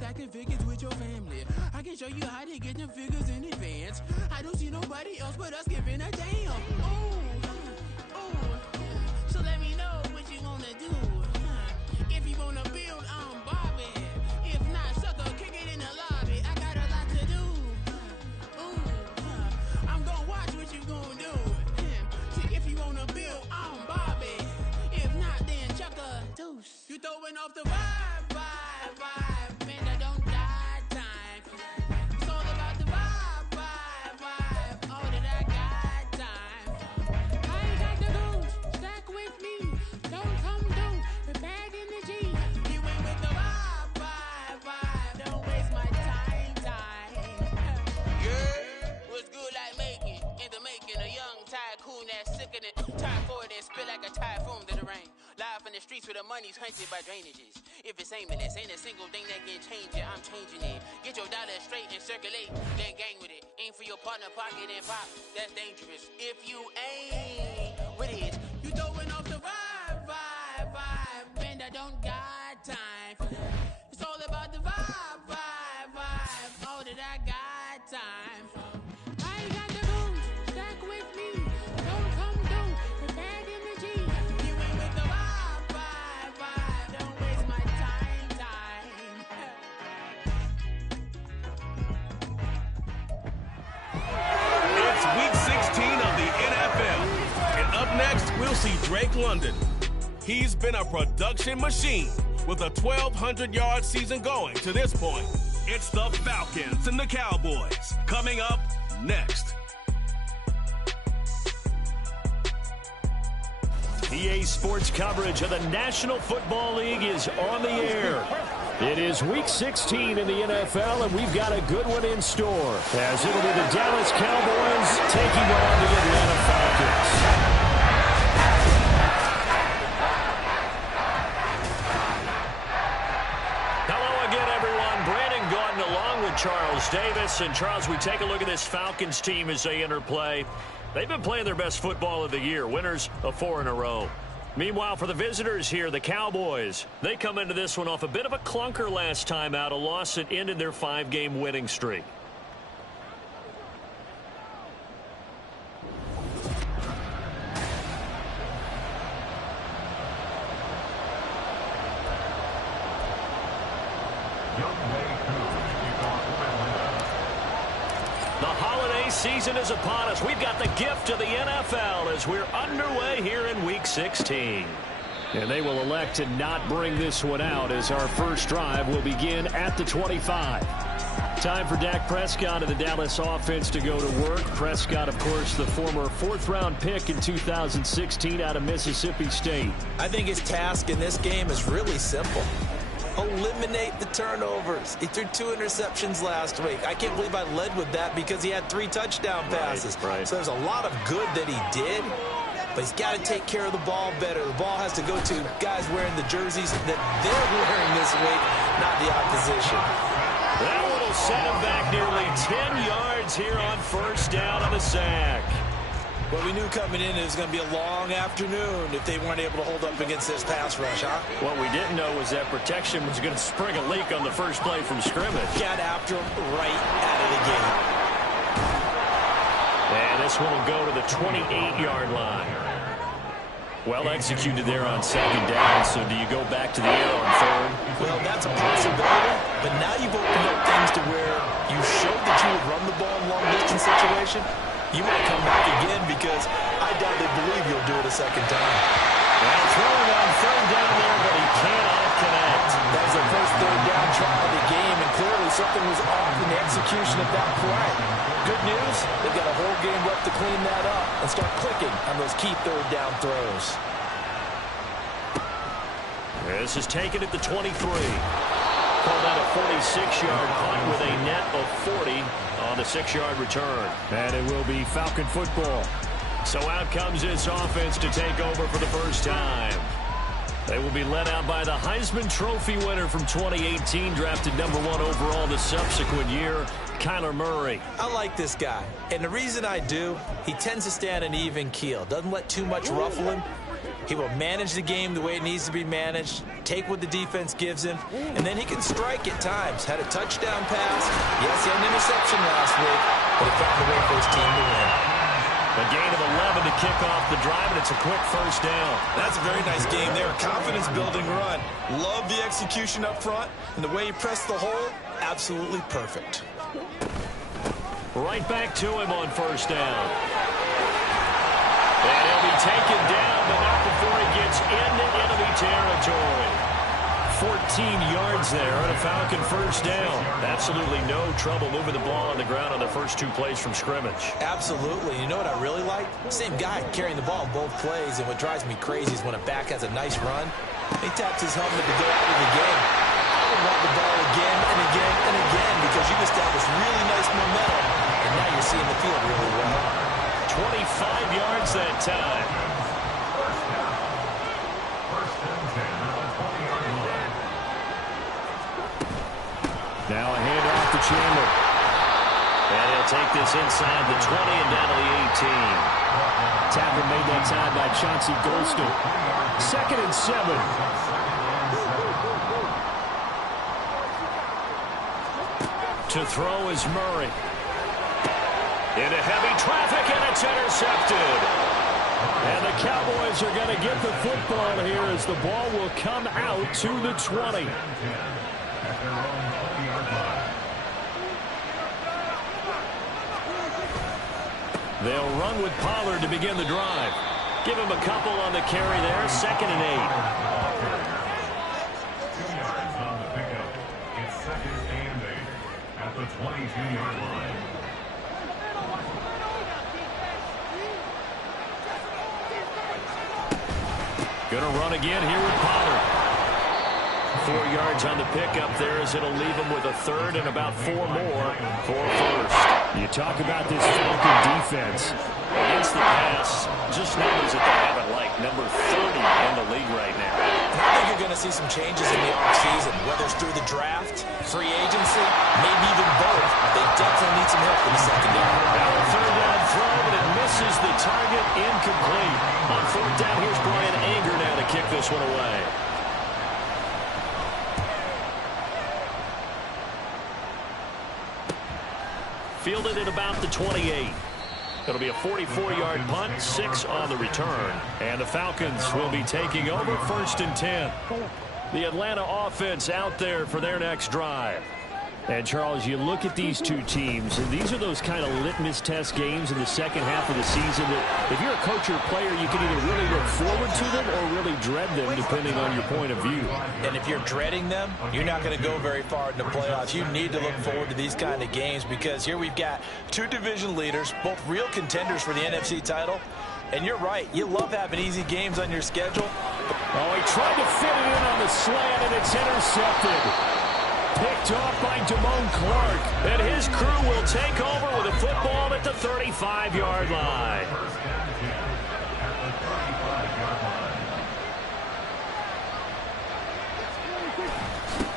stacking figures with your family. I can show you how to get them figures in advance. I don't see nobody else but us giving a damn. So let me know what you wanna do. If you wanna build on Bobby. If not, sucker, kick it in the lobby. I got a lot to do. I'm gonna watch what you gonna do. See if you wanna build on Bobby. If not, then chuck a deuce. You throwing off the vibe. Man, I don't die time. It's all about the vibe. All that I got time. I ain't got the goose. Stack with me. Don't come through. The bag in the G. You ain't with the vibe. Don't waste my time. Yeah, what's good like making? In the making, a young tycoon that's sickening. Time for it and spit like a typhoon to the rain. Live in the streets where the money's hunted by drainages. If it's aimless, ain't a single thing that can change it. I'm changing it. Get your dollar straight and circulate. Then gang with it. Aim for your partner, pocket and pop. That's dangerous. If you ain't with it, you throwing off the vibe. And I don't got time for that. It's all about the vibe. All that I got time for. I ain't got the goose. Stack with me. Don't come through. The bag in the G. You ain't with the vibe. Don't waste my time. It's week 16 of the NFL. And up next, we'll see Drake London. He's been a production machine with a 1,200-yard season going to this point. It's the Falcons and the Cowboys coming up next. EA Sports coverage of the National Football League is on the air. It is week 16 in the NFL, and we've got a good one in store, as it'll be the Dallas Cowboys taking on the Atlanta Falcons. Hello again, everyone. Brandon Gordon along with Charles Davis. And Charles, we take a look at this Falcons team as they enter play. They've been playing their best football of the year, winners of 4 in a row. Meanwhile, for the visitors here, the Cowboys, they come into this one off a bit of a clunker last time out, a loss that ended their 5-game winning streak. The holiday season is upon us. We've got the gift of the NFL as we're underway here in Week 16. And they will elect to not bring this one out as our first drive will begin at the 25. Time for Dak Prescott and the Dallas offense to go to work. Prescott, of course, the former 4th-round pick in 2016 out of Mississippi State. I think his task in this game is really simple. Eliminate the turnovers. He threw 2 interceptions last week. I can't believe I led with that because he had 3 touchdown passes. Right. So there's a lot of good that he did, but he's got to take care of the ball better. The ball has to go to guys wearing the jerseys that they're wearing this week, not the opposition. That one will set him back nearly 10 yards here on first down on the sack. Well, we knew coming in it was going to be a long afternoon if they weren't able to hold up against this pass rush, huh? What we didn't know was that protection was going to spring a leak on the first play from scrimmage. Got after him right out of the gate. And this one will go to the 28-yard line. Well executed there on 2nd down, so do you go back to the air on 3rd? Well, that's a possibility, but now you've opened up things to where you showed that you would run the ball in long-distance situation. You might come back again because I doubt they believe you'll do it a second time. Well, throwing on 3rd down there, but he cannot connect. That was the first 3rd down try of the game, and clearly something was off in the execution of that play. Good news, they've got a whole game left to clean that up and start clicking on those key 3rd down throws. This is taken at the 23. Called out a 46-yard punt with a net of 40 on the 6-yard return. And it will be Falcon football. So out comes this offense to take over for the first time. They will be led out by the Heisman Trophy winner from 2018, drafted #1 overall the subsequent year, Kyler Murray. I like this guy, and the reason I do, he tends to stay on an even keel. Doesn't let too much ruffle him. He will manage the game the way it needs to be managed, take what the defense gives him, and then he can strike at times. Had a touchdown pass. Yes, he had an interception last week, but he found a way for his team to win. A gain of 11 to kick off the drive, and it's a quick first down. That's a very nice game there. Confidence-building run. Love the execution up front, and the way he pressed the hole, absolutely perfect. Right back to him on first down. And he'll be taken down, but not before he gets into enemy territory. 14 yards there on a Falcon first down. Absolutely no trouble moving the ball on the ground on the first 2 plays from scrimmage. Absolutely. You know what I really like? Same guy carrying the ball in both plays, and what drives me crazy is when a back has a nice run, he taps his helmet to go out of the game. I would want the ball again and again and again because you've established really nice momentum, and now you're seeing the field really well. 25 yards that time. Now a handoff to Chandler. And he'll take this inside the 20 and down to the 18. Tackle made that time by Chauncey Golston. 2nd and 7. To throw is Murray. Into heavy traffic, and it's intercepted. And the Cowboys are going to get the football here as the ball will come out to the 20. They'll run with Pollard to begin the drive. Give him a couple on the carry there. 2nd and 8. 2 yards on the pickup. It's 2nd and 8 at the 22-yard line. Gonna run again here with Pollard. 4 yards on the pickup there as it'll leave him with a 3rd and about 4 more for first. You talk about this Falcon defense. Against the pass, just numbers that they haven't liked. Number 30 in the league right now. I think you're going to see some changes in the offseason, whether it's through the draft, free agency, maybe even both. They definitely need some help in the secondary. Now a 3rd down throw, but it misses the target, incomplete. On 4th down, here's Brian Anger now to kick this one away. Fielded at about the 28. It'll be a 44-yard punt, 6 on the return. And the Falcons will be taking over 1st and 10. The Atlanta offense out there for their next drive. And, Charles, you look at these two teams, and these are those kind of litmus test games in the second half of the season that if you're a coach or a player, you can either really look forward to them or really dread them, depending on your point of view. And if you're dreading them, you're not going to go very far in the playoffs. You need to look forward to these kind of games because here we've got 2 division leaders, both real contenders for the NFC title. And you're right, you love having easy games on your schedule. Oh, he tried to fit it in on the slant, and it's intercepted. Picked off by Damone Clark. And his crew will take over with a football at the 35-yard line.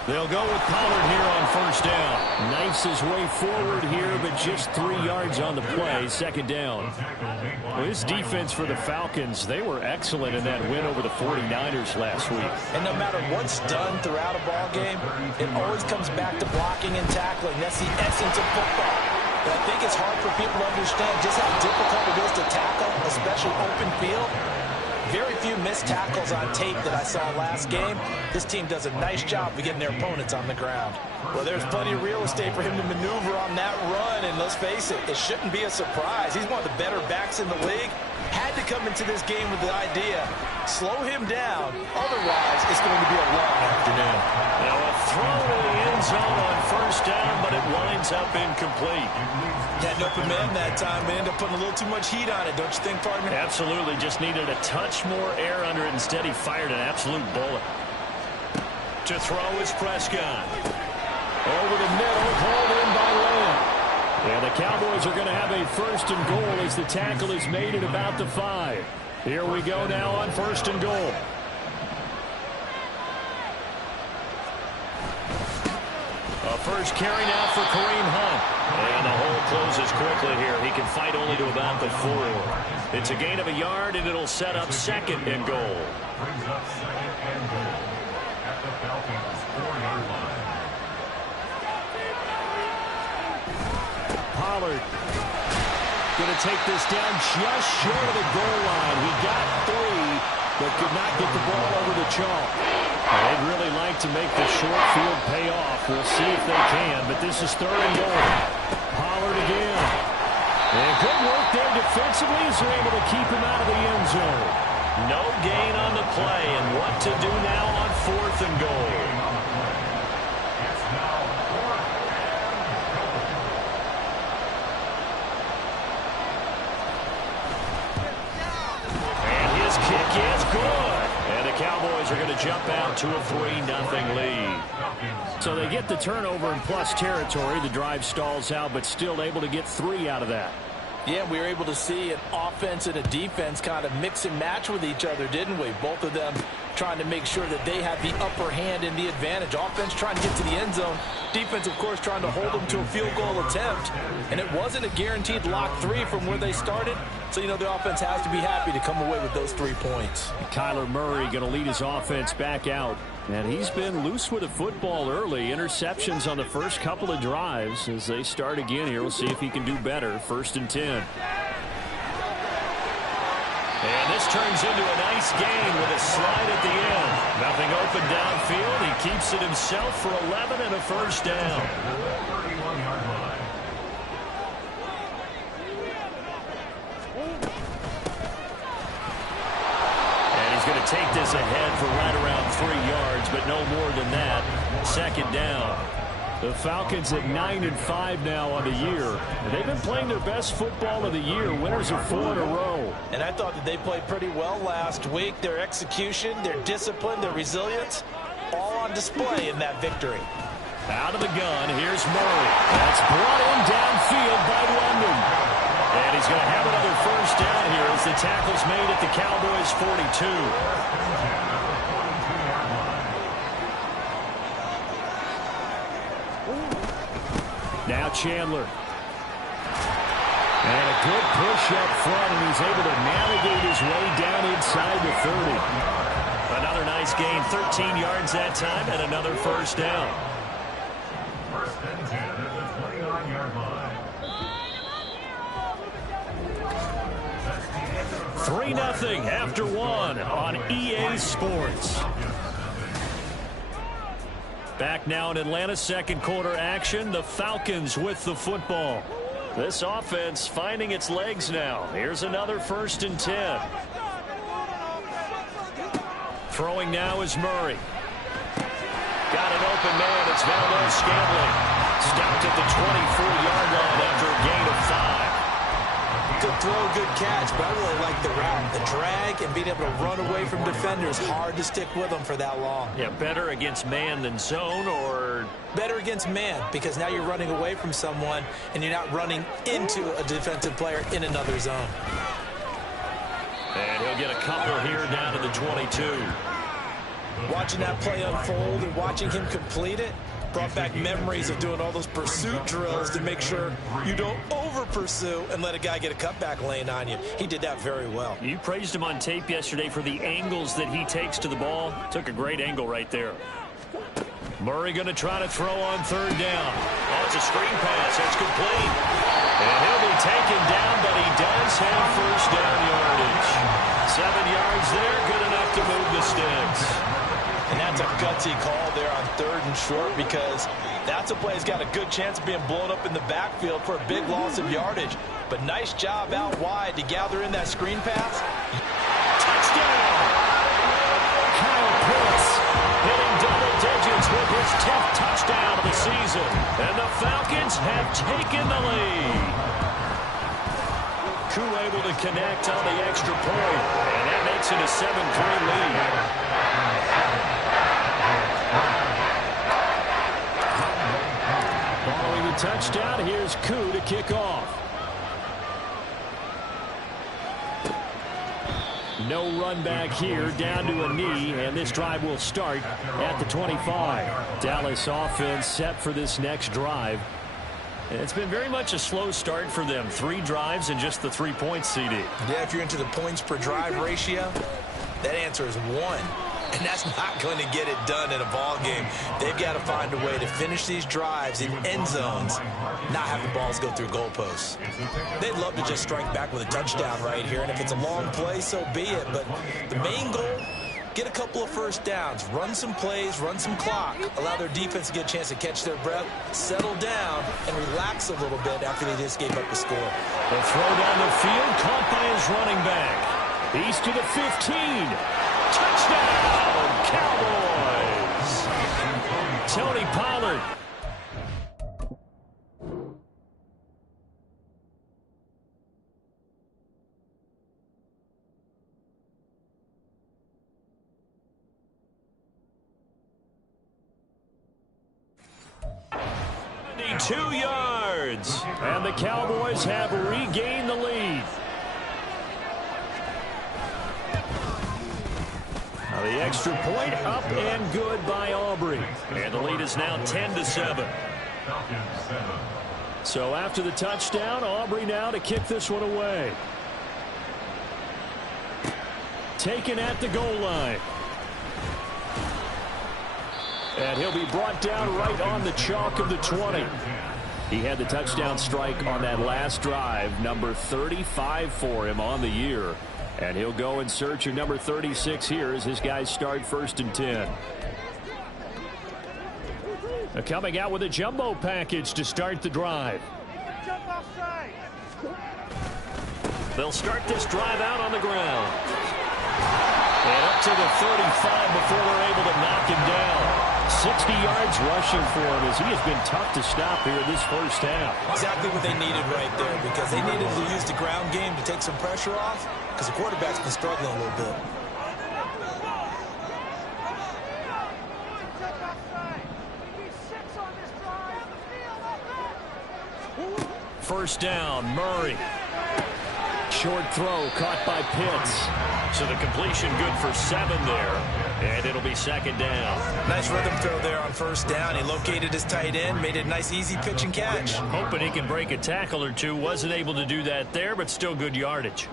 They'll go with Pollard here on 1st down. Knifes his way forward here, but just 3 yards on the play. 2nd down. Well, this defense for the Falcons, they were excellent in that win over the 49ers last week. And no matter what's done throughout a ball game, it always comes back to blocking and tackling. That's the essence of football. But I think it's hard for people to understand just how difficult it is to tackle, especially open field. Very few missed tackles on tape that I saw last game. This team does a nice job of getting their opponents on the ground. Well, there's plenty of real estate for him to maneuver on that run, and let's face it, it shouldn't be a surprise. He's one of the better backs in the league. Had to come into this game with the idea, slow him down, otherwise it's going to be a long afternoon. Now a throw to the end zone on 1st down, but it winds up incomplete. Had an open man that time, but ended up putting a little too much heat on it, don't you think, partner? Absolutely, just needed a touch more air under it. Instead, he fired an absolute bullet. To throw is Prescott. Over the middle, pulled in by Lamb. And the Cowboys are going to have a 1st and goal as the tackle is made at about the 5. Here we go now on 1st and goal. A first carry now for Kareem Hunt. And the hole closes quickly here. He can fight only to about the 4. It's a gain of a yard, and it'll set up 2nd and goal. Brings up 2nd and goal at the Falcons 4-yard line. Pollard going to take this down just short of the goal line. He got 3, but could not get the ball over the chalk. They'd really like to make the short field pay off. We'll see if they can, but this is 3rd and goal. Pollard again. And good work there defensively as they're able to keep him out of the end zone. No gain on the play, and what to do now on 4th and goal. It's now 4th and his kick is good. And the Cowboys are going to jump out to a 3-0 lead. So they get the turnover in plus territory. The drive stalls out, but still able to get 3 out of that. Yeah, we were able to see an offense and a defense kind of mix and match with each other, didn't we? Both of them trying to make sure that they had the upper hand and the advantage. Offense trying to get to the end zone. Defense, of course, trying to hold them to a field goal attempt. And it wasn't a guaranteed lock 3 from where they started. So, you know, the offense has to be happy to come away with those 3 points. Kyler Murray going to lead his offense back out. And he's been loose with the football early. Interceptions on the first couple of drives. As they start again here, we'll see if he can do better. 1st and 10. And this turns into a nice gain with a slide at the end. Nothing open downfield. He keeps it himself for 11 and a first down. 31-yard line. He's going to take this ahead for right around 3 yards, but no more than that. 2nd down. The Falcons at 9-5 now on the year. They've been playing their best football of the year. Winners of 4 in a row. And I thought that they played pretty well last week. Their execution, their discipline, their resilience, all on display in that victory. Out of the gun, here's Murray. That's brought in downfield by London. And he's going to have another first down here as the tackle's made at the Cowboys' 42. Now Chandler. And a good push up front, and he's able to navigate his way down inside the 30. Another nice gain, 13 yards that time, and another first down. 1st and 10 at the 29-yard line. 3-0 after 1 on EA Sports. Back now in Atlanta, 2nd quarter action. The Falcons with the football. This offense finding its legs now. Here's another 1st and 10. Throwing now is Murray. Got an open man. It's Valdez-Scantling. Stopped at the 24-yard line after a gain of 5. Good throw, good catch, but I really like the route. The drag and being able to run away from defenders. Hard to stick with them for that long. Yeah, better against man than zone, or better against man, because now you're running away from someone and you're not running into a defensive player in another zone. And he'll get a couple here down to the 22. Watching that play unfold and watching him complete it brought back memories of doing all those pursuit drills to make sure you don't over-pursue and let a guy get a cutback lane on you. He did that very well. You praised him on tape yesterday for the angles that he takes to the ball. Took a great angle right there. Murray going to try to throw on 3rd down. Oh, it's a screen pass. That's complete. And he'll be taken down, but he does have first down yardage. 7 yards there, good enough to move the sticks. And that's a gutsy call there on 3rd and short, because that's a play that's got a good chance of being blown up in the backfield for a big loss of yardage. But nice job out wide to gather in that screen pass. Touchdown! Kyle Pitts hitting double digits with his 10th touchdown of the season. And the Falcons have taken the lead. Koo able to connect on the extra point, and that makes it a 7-3 lead. Following the touchdown, here's Koo to kick off. No run back here, down to a knee, and this drive will start at the 25. Dallas offense set for this next drive. And it's been very much a slow start for them. 3 drives and just the 3 points, CD. Yeah, if you're into the points per drive ratio, that answer is 1. And that's not going to get it done in a ball game. They've got to find a way to finish these drives in end zones, not have the balls go through goalposts. They'd love to just strike back with a touchdown right here, and if it's a long play, so be it. But the main goal, get a couple of first downs, run some plays, run some clock, allow their defense to get a chance to catch their breath, settle down, and relax a little bit after they just gave up the score. The throw down the field, caught by his running back. He's to the 15. Touchdown, Cowboys! Tony Pollard. .2 yards, and the Cowboys have regained the lead. Now the extra point up and good by Aubrey, and the lead is now 10-7. So after the touchdown, Aubrey now to kick this one away. Taken at the goal line. And he'll be brought down right on the chalk of the 20. He had the touchdown strike on that last drive, number 35 for him on the year. And he'll go in search of number 36 here as his guys start 1st and 10. They're coming out with a jumbo package to start the drive. They'll start this drive out on the ground. And up to the 35 before they're able to knock him down. 60 yards rushing for him as he has been tough to stop here this first half. Exactly what they needed right there, because they needed to use the ground game to take some pressure off, because the quarterback's been struggling a little bit. First down, Murray. Short throw caught by Pitts. So the completion good for 7 there. And it'll be 2nd down. Nice rhythm throw there on 1st down. He located his tight end, made it a nice easy pitch and catch. Hoping he can break a tackle or two. Wasn't able to do that there, but still good yardage.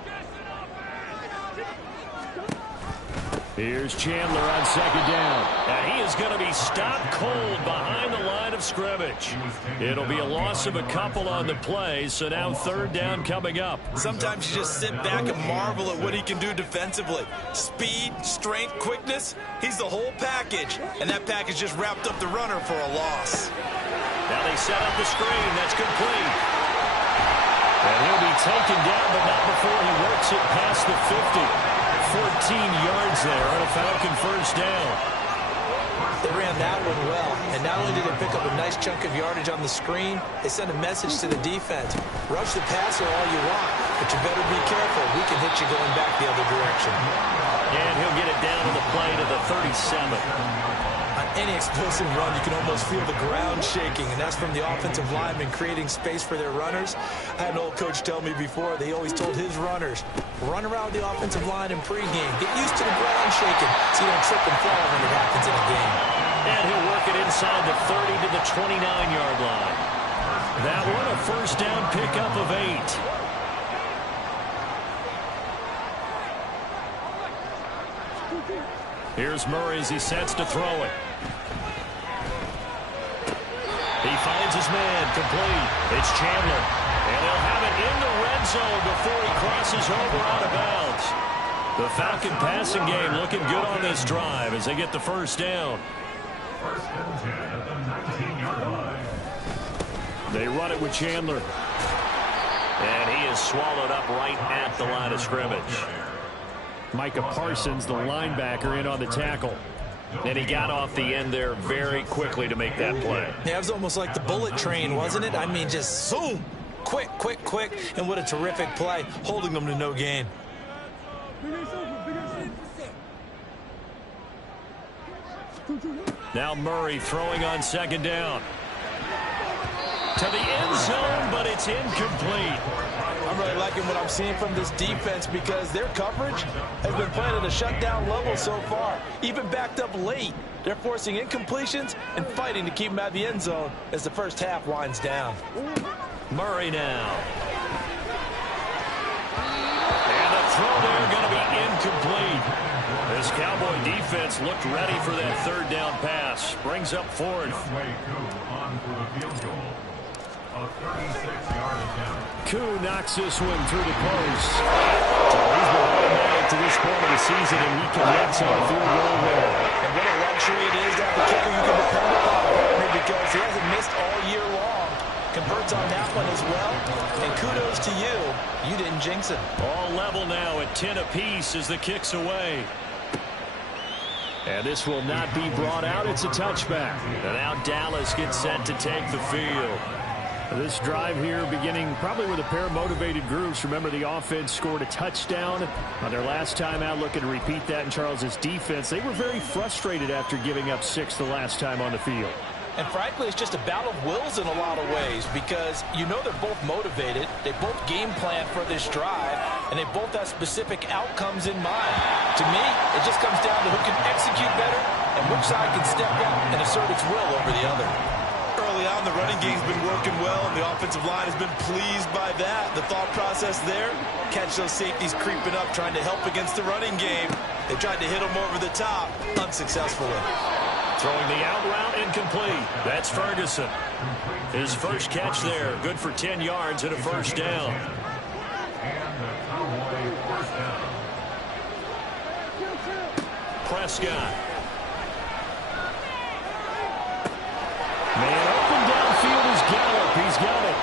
Here's Chandler on 2nd down. And he is going to be stopped cold behind the line of scrimmage. It'll be a loss of a couple on the play, so now 3rd down coming up. Sometimes you just sit back and marvel at what he can do defensively. Speed, strength, quickness, he's the whole package. And that package just wrapped up the runner for a loss. Now they set up the screen. That's complete. And he'll be taken down, but not before he works it past the 50. 14 yards there on a Falcon 1st down. They ran that one well, and not only did they pick up a nice chunk of yardage on the screen, they sent a message to the defense. Rush the passer all you want, but you better be careful. We can hit you going back the other direction. And he'll get it down to the play to the 37. On any explosive run, you can almost feel the ground shaking, and that's from the offensive linemen creating space for their runners. I had an old coach tell me before, they always told his runners, run around the offensive line in pregame. Get used to the ground shaking so you don't trip and fall when it happens in a game. And he'll work it inside the 30 to the 29-yard line. That one a 1st down pickup of 8. Here's Murray as he sets to throw it. He finds his man, complete. It's Chandler. And he'll have it in the red zone before he crosses over out of bounds. The Falcon passing game looking good on this drive as they get the 1st down. 1st and 10 at the 19-yard line. They run it with Chandler. And he is swallowed up right at the line of scrimmage. Micah Parsons, the linebacker, in on the tackle. And he got off the end there very quickly to make that play. Yeah, it was almost like the bullet train, wasn't it? I mean, just zoom. Quick, quick, quick. And what a terrific play, holding them to no gain. Now Murray throwing on 2nd down. To the end zone, but it's incomplete. I'm really liking what I'm seeing from this defense because their coverage has been playing at a shutdown level so far. Even backed up late, they're forcing incompletions and fighting to keep them out of the end zone as the first half winds down. Murray now. And the throw there going to be incomplete. This Cowboy defense looked ready for that third down pass. Brings up fourth. Koo knocks this one through the post. So he's been automatic to this point of the season, and he connects on a field goal there. And what a luxury it is to have the kicker you can depend upon, partner, because he hasn't missed all year long. Converts on that one as well. And kudos to you. You didn't jinx it. All level now at 10 apiece as the kick's away. And this will not be brought out. It's a touchback. And now Dallas gets set to take the field. This drive here beginning probably with a pair of motivated groups. Remember, the offense scored a touchdown on their last time out. Looking to repeat that in Charles's defense. They were very frustrated after giving up 6 the last time on the field. And frankly, it's just a battle of wills in a lot of ways because you know they're both motivated. They both game plan for this drive, and they both have specific outcomes in mind. To me, it just comes down to who can execute better and which side can step up and assert its will over the other. Early on, the running game's been working well, and the offensive line has been pleased by that. The thought process there, catch those safeties creeping up, trying to help against the running game. They tried to hit them over the top, unsuccessfully. Throwing the out route incomplete. That's Ferguson. His first catch there, good for 10 yards and a first down. Prescott. Man open downfield is Gallup. He's got it.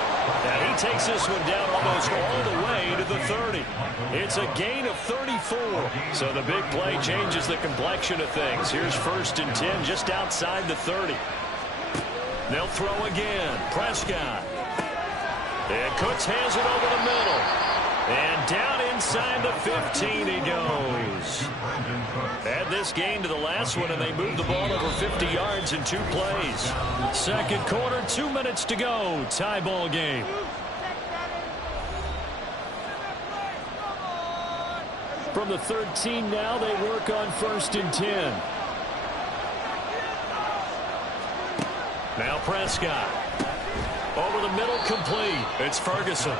And he takes this one down almost all the way to the 30. It's a gain of 34. So the big play changes the complexion of things. Here's 1st and 10 just outside the 30. They'll throw again. Prescott. And Cooks hands it over the middle. And down inside the 15 he goes. Add this gain to the last one, and they moved the ball over 50 yards in 2 plays. Second quarter, 2 minutes to go. Tie ball game. From the 13 now, they work on 1st and 10. Now Prescott. Over the middle, complete. It's Ferguson.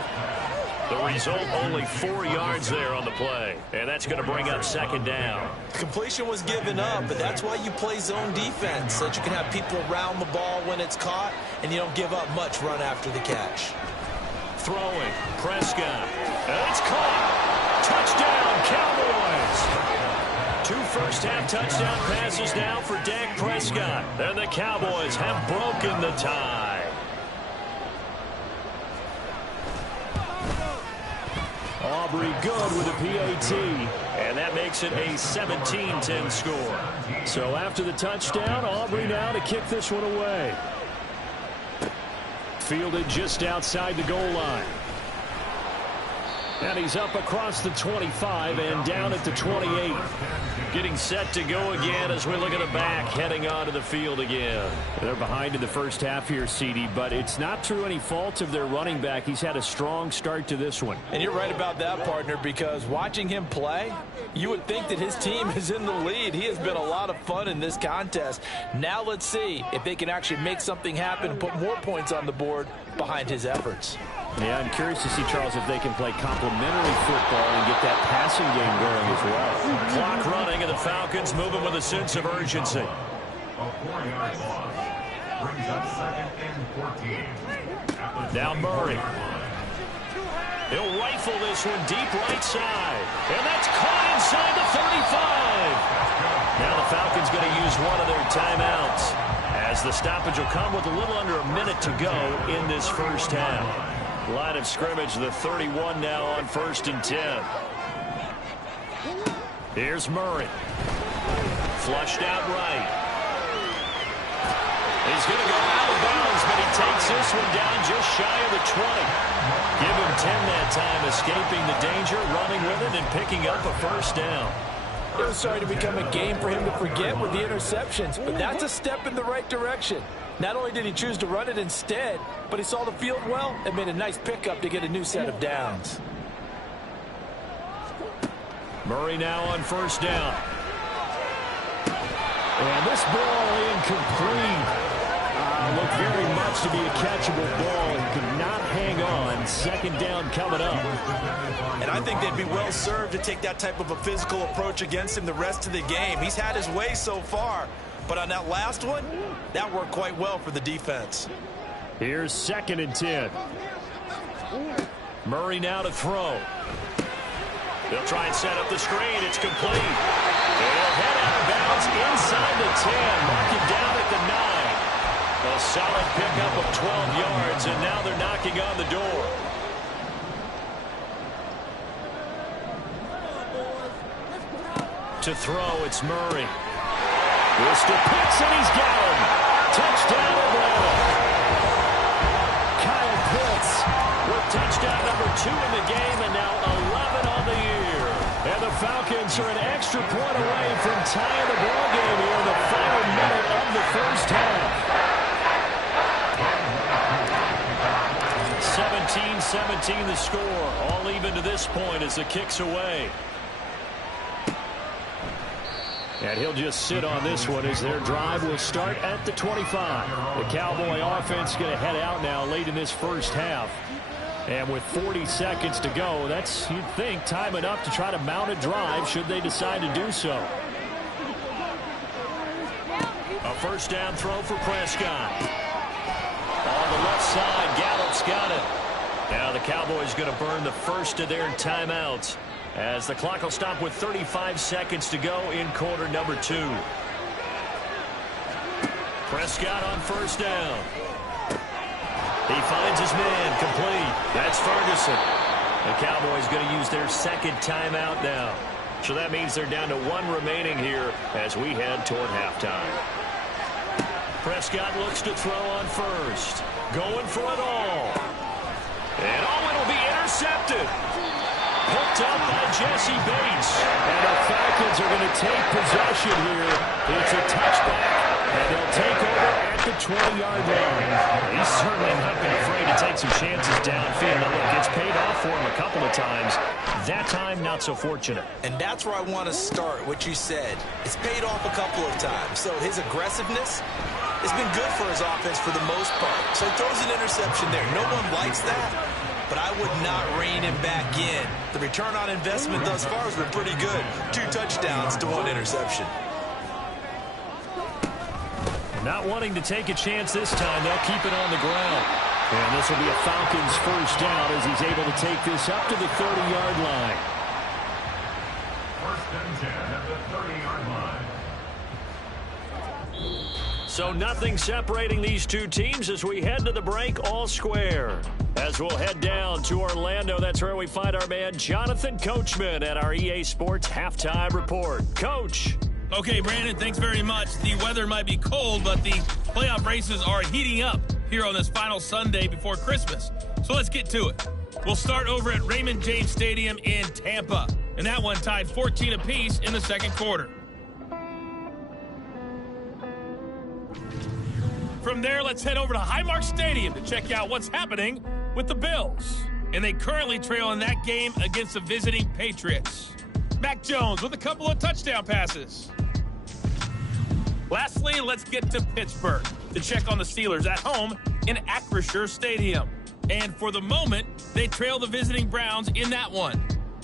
The result, only 4 yards there on the play. And that's going to bring up 2nd down. Completion was given up, but that's why you play zone defense, so that you can have people around the ball when it's caught, and you don't give up much run after the catch. Throwing, Prescott. And it's caught. Touchdown, Cowboys. 2 first-half touchdown passes now for Dak Prescott. And the Cowboys have broken the tie. Aubrey good with a PAT, and that makes it a 17-10 score. So after the touchdown, Aubrey now to kick this one away. Fielded just outside the goal line. And he's up across the 25 and down at the 28. Getting set to go again as we look at the back, heading onto the field again. They're behind in the first half here, CD, but it's not through any fault of their running back. He's had a strong start to this one. And you're right about that, partner, because watching him play, you would think that his team is in the lead. He has been a lot of fun in this contest. Now let's see if they can actually make something happen and put more points on the board behind his efforts. Yeah, I'm curious to see, Charles, if they can play complementary football and get that passing game going as well. Clock running, and the Falcons moving with a sense of urgency. A 4-yard loss brings up 2nd and 14. Now Murray. He'll rifle this one deep right side. And that's caught inside the 35. Now the Falcons going to use one of their timeouts, as the stoppage will come with a little under a minute to go in this first half. Line of scrimmage, the 31 now on 1st and 10. Here's Murray. Flushed out right. He's going to go out of bounds, but he takes this one down just shy of the 20. Give him 10 that time, escaping the danger, running with it, and picking up a first down. It was starting to become a game for him to forget with the interceptions, but that's a step in the right direction. Not only did he choose to run it instead, but he saw the field well and made a nice pickup to get a new set of downs. Murray now on first down. And this ball incomplete. Looked very much to be a catchable ball. He could not hang on. Second down coming up. And I think they'd be well served to take that type of a physical approach against him the rest of the game. He's had his way so far. But on that last one, that worked quite well for the defense. Here's 2nd and 10. Murray now to throw. They'll try and set up the screen. It's complete. They'll head out of bounds inside the 10. Mark it down at the 9. A solid pickup of 12 yards, and now they're knocking on the door. To throw, it's Murray. This to Pitts, and he's got him. Touchdown, Atlanta. Kyle Pitts with touchdown number 2 in the game, and now 11 on the year. And the Falcons are an extra point away from tying the ball game here in the final minute of the first half. 17-17 the score. All even to this point as the kick's away. And he'll just sit on this one as their drive will start at the 25. The Cowboy offense going to head out now late in this first half. And with 40 seconds to go, that's, you'd think, time enough to try to mount a drive should they decide to do so. A first down throw for Prescott. On the left side, Gallup's got it. Now the Cowboys going to burn the first of their timeouts as the clock will stop with 35 seconds to go in quarter number 2. Prescott on first down. He finds his man, complete. That's Ferguson. The Cowboys going to use their second timeout now. So that means they're down to 1 remaining here as we head toward halftime. Prescott looks to throw on first. Going for it all. And it'll be intercepted. Picked up by Jesse Bates. And the Falcons are going to take possession here. It's a touchback, and they'll take over at the 20-yard line. He's certainly not been afraid to take some chances downfield. Now, look, it's paid off for him a couple of times. That time, not so fortunate. And that's where I want to start, what you said. It's paid off a couple of times. So his aggressiveness has been good for his offense for the most part. So he throws an interception there. No one likes that, but I would not rein him back in. The return on investment thus far has been pretty good. 2 touchdowns to 1 interception. Not wanting to take a chance this time, they'll keep it on the ground. And this will be a Falcons first down as he's able to take this up to the 30-yard line. First and 10 at the 30-yard line. So nothing separating these two teams as we head to the break all square. As we'll head down to Orlando, that's where we find our man Jonathan Coachman at our EA Sports Halftime Report. Coach. Okay, Brandon, thanks very much. The weather might be cold, but the playoff races are heating up here on this final Sunday before Christmas. So let's get to it. We'll start over at Raymond James Stadium in Tampa. And that one tied 14 apiece in the second quarter. From there, let's head over to Highmark Stadium to check out what's happening with the Bills. And they currently trail in that game against the visiting Patriots. Mac Jones with a couple of touchdown passes. Lastly, let's get to Pittsburgh to check on the Steelers at home in Acrisure Stadium. And for the moment, they trail the visiting Browns in that one.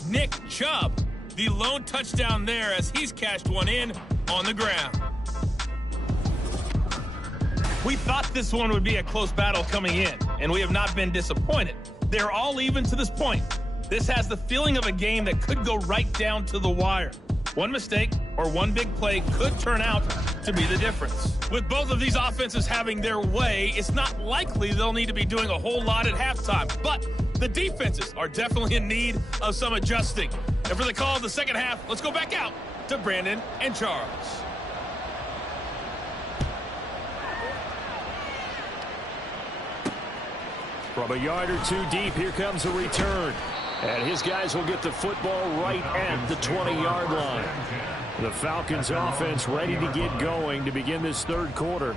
Nick Chubb, the lone touchdown there as he's cashed one in on the ground. We thought this one would be a close battle coming in, and we have not been disappointed. They're all even to this point. This has the feeling of a game that could go right down to the wire. One mistake or one big play could turn out to be the difference. With both of these offenses having their way, it's not likely they'll need to be doing a whole lot at halftime. But the defenses are definitely in need of some adjusting. And for the call of the second half, let's go back out to Brandon and Charles. From a yard or two deep, here comes a return. And his guys will get the football right at the 20-yard line. The Falcons offense ready to get going to begin this third quarter.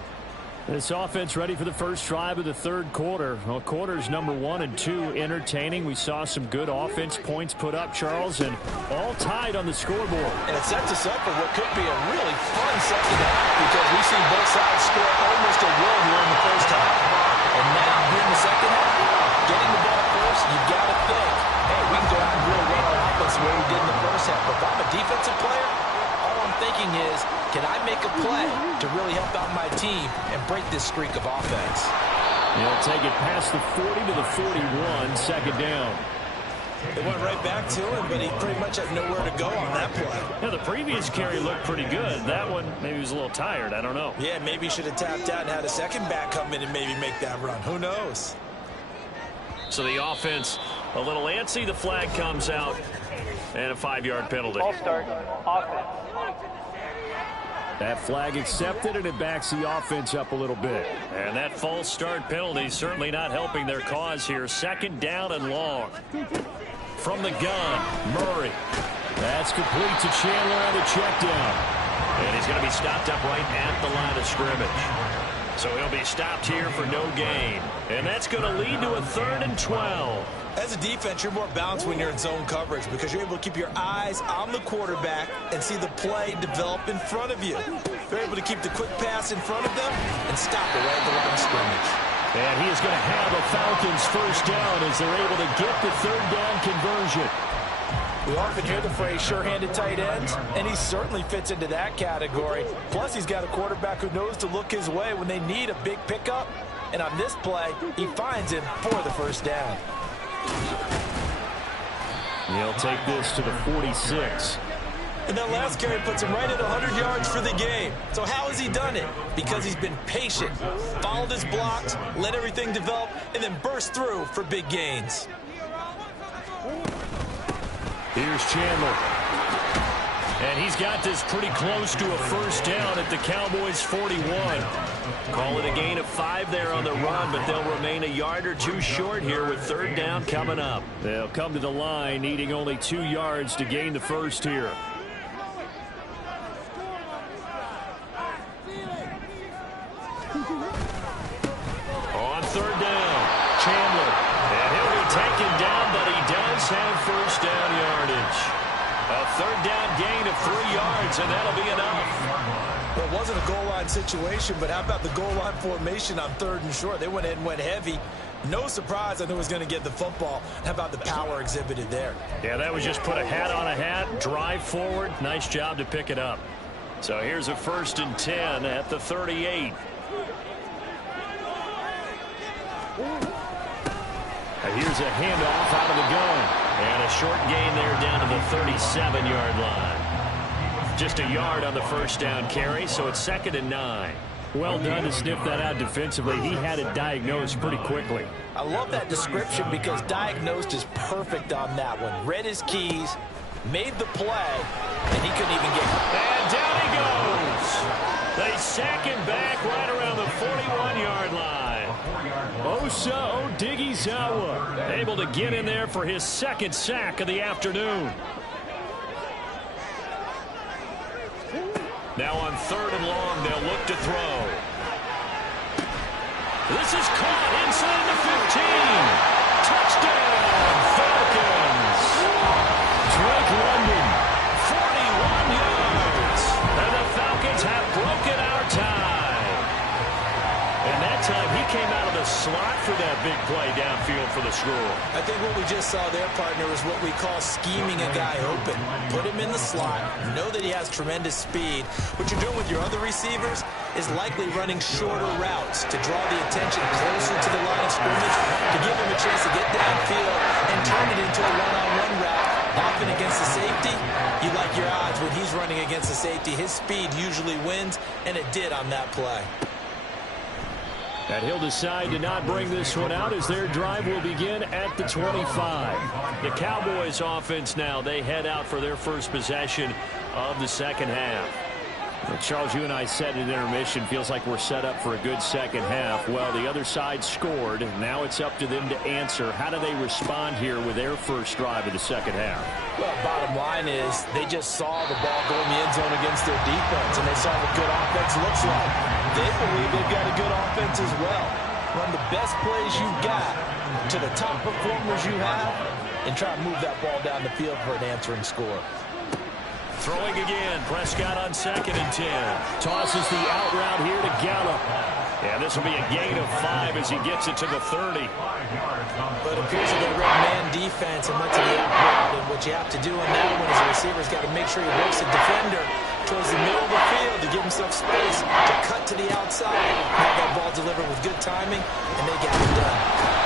This offense ready for the first drive of the third quarter. Well, quarters number 1 and 2 entertaining. We saw some good offense points put up, Charles, and all tied on the scoreboard. And it sets us up for what could be a really fun second half because we've seen both sides score almost at will here in the first half. And now, here in the second half, getting the ball first, you've got to think, hey, we can go out and really run our offense the way we did in the first half. But if I'm a defensive player, all I'm thinking is, can I make a play to really help out my team and break this streak of offense? He'll take it past the 40 to the 41, second down. They went right back to him, but he pretty much had nowhere to go on that play. Yeah, the previous carry looked pretty good. That one, maybe he was a little tired. I don't know. Yeah, maybe he should have tapped out and had a second back come in and maybe make that run. Who knows? So the offense a little antsy. The flag comes out and a 5-yard penalty. Ball start, offense. That flag accepted, and it backs the offense up a little bit. And that false start penalty certainly not helping their cause here. Second down and long. From the gun, Murray. That's complete to Chandler on the check down. And he's going to be stopped up right at the line of scrimmage. So he'll be stopped here for no gain. And that's going to lead to a 3rd and 12. As a defense, you're more balanced when you're in zone coverage because you're able to keep your eyes on the quarterback and see the play develop in front of you. You're able to keep the quick pass in front of them and stop it right at the line of scrimmage. And he is going to have a Falcons first down as they're able to get the 3rd down conversion. We often hear the phrase sure-handed tight ends, and he certainly fits into that category. Plus, he's got a quarterback who knows to look his way when they need a big pickup. And on this play, he finds him for the first down. He'll take this to the 46. And that last carry puts him right at 100 yards for the game. So how has he done it? Because he's been patient, followed his blocks, let everything develop, and then burst through for big gains. Here's Chandler. And he's got this pretty close to a first down at the Cowboys' 41. Call it a gain of 5 there on the run, but they'll remain a yard or 2 short here with 3rd down coming up. They'll come to the line needing only 2 yards to gain the first here. On 3rd down, Chandler. And he'll be taken down, but he does have first down yardage. A 3rd down gain of 3 yards, and that'll be enough. Well, it wasn't a goal line situation, but how about the goal line formation on 3rd and short? They went in and went heavy. No surprise, I knew he was going to get the football. How about the power exhibited there? Yeah, that was just put a hat on a hat, drive forward. Nice job to pick it up. So here's a 1st and 10 at the 38. And here's a handoff out of the gun. And a short gain there down to the 37-yard line. Just a yard on the first down carry, so it's 2nd and 9. Well done to sniff that out defensively. He had it diagnosed pretty quickly. I love that description because diagnosed is perfect on that one. Read his keys, made the play, and he couldn't even get it. And down he goes. They sack him back right around the 41-yard line. Osa Odighizuwa Able to get in there for his 2nd sack of the afternoon. Now on 3rd and long, they'll look to throw. This is caught inside the 15. Touchdown, Falcons. Drake London, 41 yards. And the Falcons have broken our tie. and that time he came out of the slot for that big play downfield for the score. I think what we just saw there, partner, is what we call scheming a guy open. Put him in the slot, know that he has tremendous speed. What you're doing with your other receivers is likely running shorter routes to draw the attention closer to the line of scrimmage, to give him a chance to get downfield and turn it into a one-on-one route. Often against the safety, you like your odds when he's running against the safety. His speed usually wins, and it did on that play. And he'll decide to not bring this one out as their drive will begin at the 25. The Cowboys offense now, they head out for their first possession of the second half. Well, Charles, you and I said at intermission, feels like we're set up for a good second half. Well, the other side scored. Now it's up to them to answer. How do they respond here with their first drive of the second half? Well, bottom line is they just saw the ball go in the end zone against their defense, and they saw what good offense looks like. they believe they've got a good offense as well. Run the best plays you've got to the top performers you have and try to move that ball down the field for an answering score. Throwing again. Prescott on 2nd and 10. Tosses the out route here to Gallup. And this will be a gain of 5 as he gets it to the 30. But it appears that they ran man defense and went to the out route. And what you have to do on that one is the receiver's got to make sure he works the defender towards the middle of the field to give himself space to cut to the outside. Have that ball delivered with good timing, and they got it done.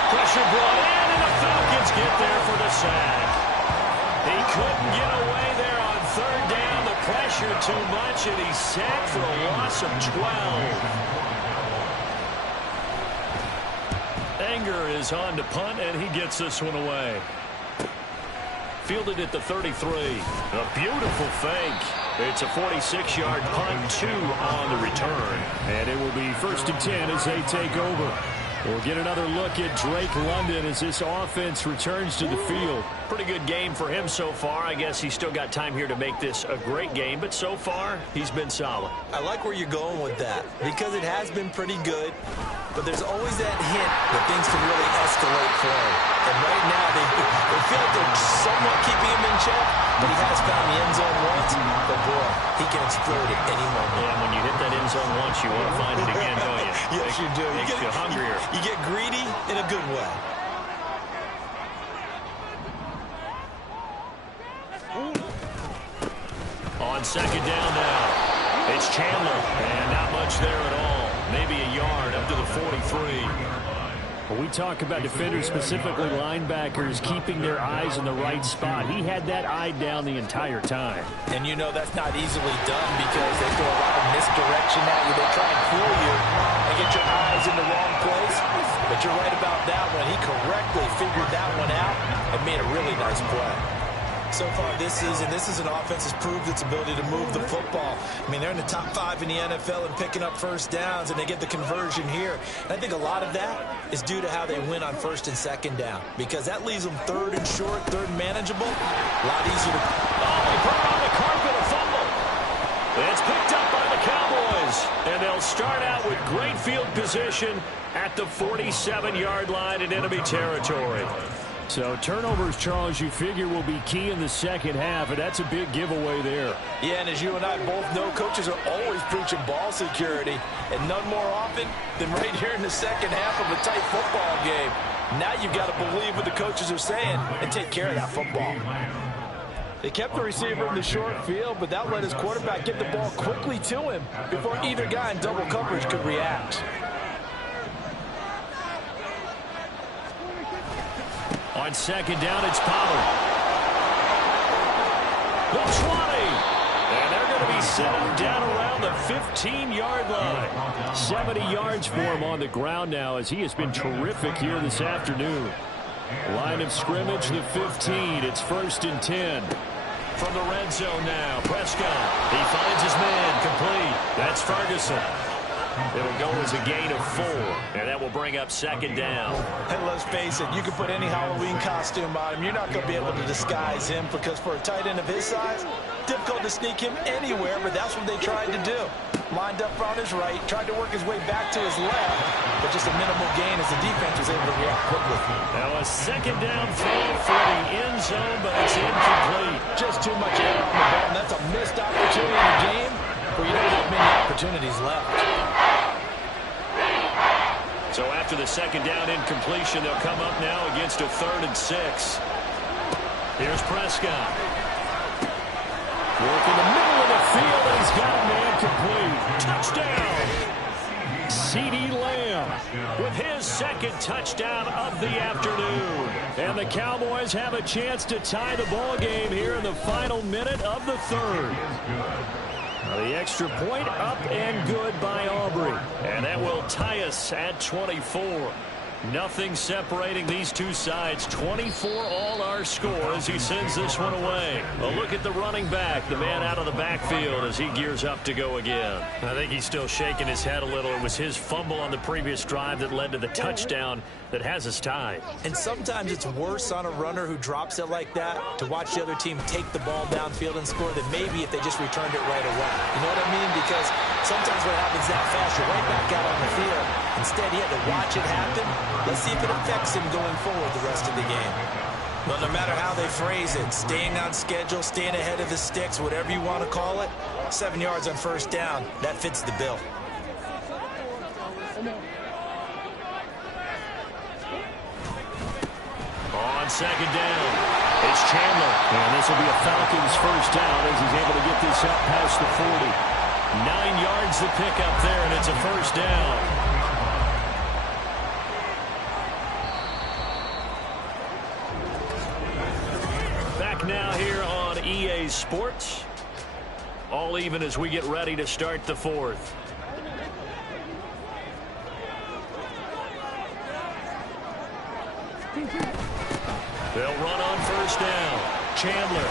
Pressure brought in, and the Falcons get there for the sack. He couldn't get away there on 3rd down. The pressure too much, and he's sacked for a loss of 12. Anger is on to punt, and he gets this one away. Fielded at the 33. A beautiful fake. It's a 46-yard punt, 2 on the return. And it will be 1st and 10 as they take over. We'll get another look at Drake London as this offense returns to the field. Pretty good game for him so far. I guess he's still got time here to make this a great game, but so far, he's been solid. I like where you're going with that because it has been pretty good, but there's always that hint that things can really escalate play. And right now, they feel like they're somewhat keeping him in check, but he has found the end zone once. But boy, he can explode at any moment. And when you hit that end zone once, you want to find it again, don't you? Yes, you do. Makes you hungrier. You get greedy in a good way. On 2nd down now, it's Chandler, and not much there at all. Maybe a yard up to the 43. When we talk about defenders, specifically linebackers, keeping their eyes in the right spot, he had that eye down the entire time. And you know that's not easily done because they throw a lot of misdirection at you. They try and fool you and get your eyes in the wrong place. But you're right about that one. He correctly figured that one out and made a really nice play. So far this season, this is an offense that's proved its ability to move the football. I mean, they're in the top 5 in the NFL and picking up first downs, and they get the conversion here. And I think a lot of that is due to how they win on 1st and 2nd down, because that leaves them 3rd and short, 3rd and manageable. A lot easier to... Oh, they put it on the carpet, a fumble. It's picked up by the Cowboys, and they'll start out with great field position at the 47-yard line in enemy territory. So turnovers, Charles, you figure will be key in the second half, and that's a big giveaway there. Yeah, and as you and I both know, coaches are always preaching ball security, and none more often than right here in the second half of a tight football game. Now you've got to believe what the coaches are saying and take care of that football. They kept the receiver in the short field, but that let his quarterback get the ball quickly to him before either guy in double coverage could react. On 2nd down, it's Pollard. The 20. And they're going to be set up down around the 15-yard line. 70 yards for him on the ground now as he has been terrific here this afternoon. Line of scrimmage, the 15. It's 1st and 10. From the red zone now, Prescott. He finds his man, complete. That's Ferguson. It'll go as a gain of 4, and that will bring up 2nd down. And let's face it, you can put any Halloween costume on him. You're not going to be able to disguise him because for a tight end of his size, difficult to sneak him anywhere, but that's what they tried to do. Lined up on his right, tried to work his way back to his left, but just a minimal gain as the defense was able to react quickly. Now a 2nd down throw for the end zone, but it's incomplete. Just too much air on the ball, and that's a missed opportunity in the game where you don't have many opportunities left. So after the 2nd down incompletion, they'll come up now against a 3rd and 6. Here's Prescott. Work in the middle of the field, and he's got a man complete. Touchdown! CeeDee Lamb with his 2nd touchdown of the afternoon. And the Cowboys have a chance to tie the ball game here in the final minute of the 3rd. The extra point up and good by Aubrey. And that will tie us at 24. Nothing separating these two sides. 24 all our score as he sends this one away. A look at the running back, the man out of the backfield as he gears up to go again. I think he's still shaking his head a little. It was his fumble on the previous drive that led to the touchdown. that has us tied. And sometimes it's worse on a runner who drops it like that to watch the other team take the ball downfield and score than maybe if they just returned it right away. You know what I mean? Because sometimes what happens that fast, you're right back out on the field. Instead, he had to watch it happen. Let's see if it affects him going forward the rest of the game. Well, no matter how they phrase it, staying on schedule, staying ahead of the sticks, whatever you want to call it, 7 yards on first down, that fits the bill. On second down, it's Chandler. And this will be a Falcons first down as he's able to get this up past the 40. 9 yards to pick up there, and it's a first down. Now here on EA Sports. All even as we get ready to start the fourth. They'll run on first down. Chandler.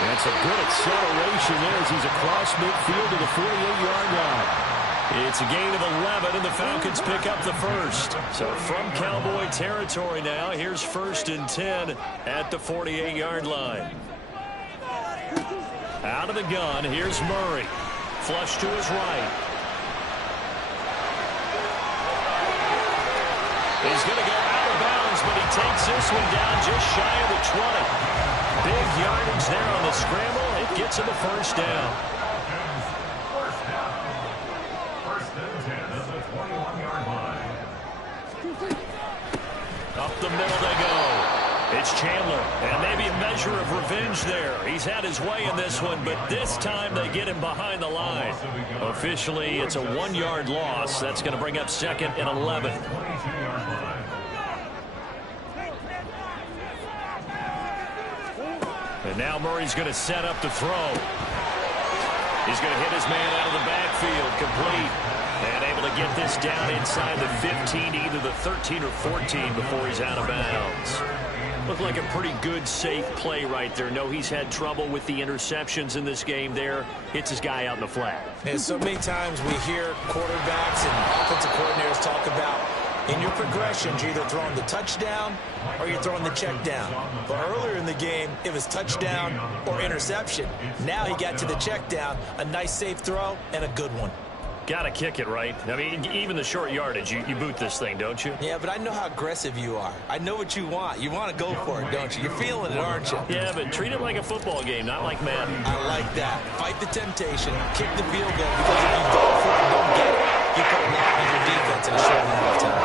That's a good acceleration there as he's across midfield to the 48-yard line. It's a gain of 11, and the Falcons pick up the first. So from Cowboy territory now, here's 1st and 10 at the 48-yard line. Out of the gun, here's Murray. Flush to his right. He's going to go out of bounds, but he takes this one down just shy of the 20. Big yardage there on the scramble. It gets him a first down. Up the middle they go. It's Chandler, and maybe a measure of revenge there. He's had his way in this one, but this time they get him behind the line. Officially, it's a 1-yard loss. That's going to bring up 2nd and 11. And now Murray's going to set up to throw. He's going to hit his man out of the backfield, complete. And able to get this down inside the 15, either the 13 or 14 before he's out of bounds. Looked like a pretty good, safe play right there. No, he's had trouble with the interceptions in this game there. Hits his guy out in the flat. And so many times we hear quarterbacks and offensive coordinators talk about in your progressions, you're either throwing the touchdown or you're throwing the check down. But earlier in the game, it was touchdown or interception. Now he got to the check down, a nice safe throw, and a good one. Got to kick it, right? I mean, even the short yardage, you boot this thing, don't you? Yeah, but I know how aggressive you are. I know what you want. You want to go for it, don't you? You're feeling it, aren't you? Yeah, but treat it like a football game, not like Madden. I like that. Fight the temptation. Kick the field goal, because if you go for it and don't get it, you put a lot on your defense in a short amount of time.